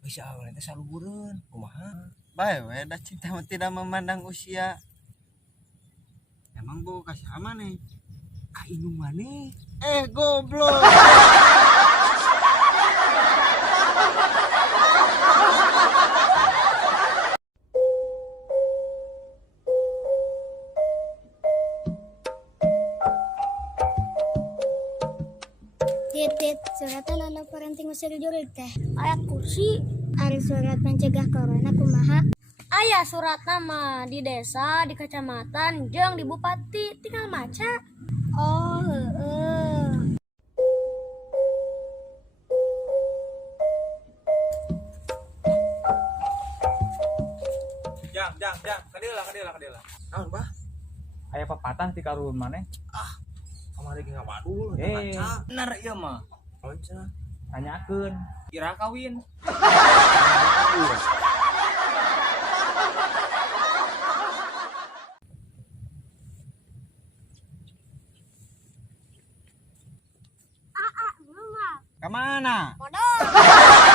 bisa awalnya teh saluhureun kumaha. Bae we da cinta mah tidak memandang usia. Emang gua kasih ama nih ka indung maneh. Goblok. Titit, suratnya lala parenting usir jurig teh. Ayat kursi, ari surat mencegah corona kumaha. Ayah surat nama di desa, di kecamatan, jeung di bupati, tinggal maca. Oh, heeh. Jang, kadila. Naon bah? Aya pepatah ti karun maneh. Kamari ge ngawadul Eh. baca. Bener ieu mah. Oh cenah. Tanyakeun, ira kawin. Ka mana? Modal.